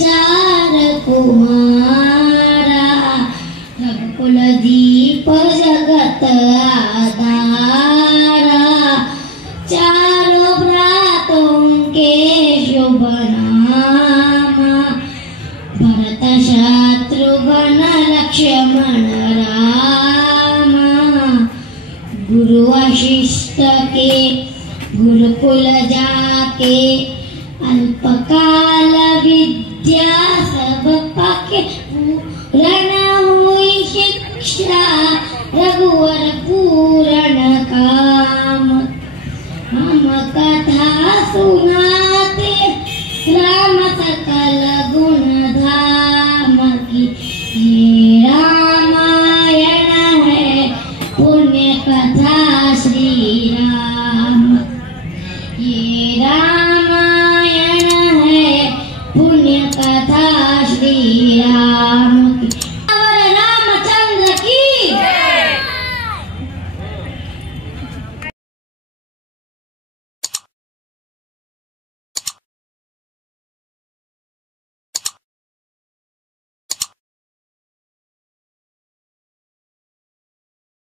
चार कुमारा, रघुकुल दीप जगत आधारा, चारों भ्रातों के शुभ नामा, भरत शत्रुघ्न लक्ष्मण रामा। गुरु वशिष्ठ के गुरुकुल जाके, अल्पकाल विद्या सब पाके, पूर्ण हुई शिक्षा रघुवर पूर्ण काम। हम कथा सुनाते राम सकल गुण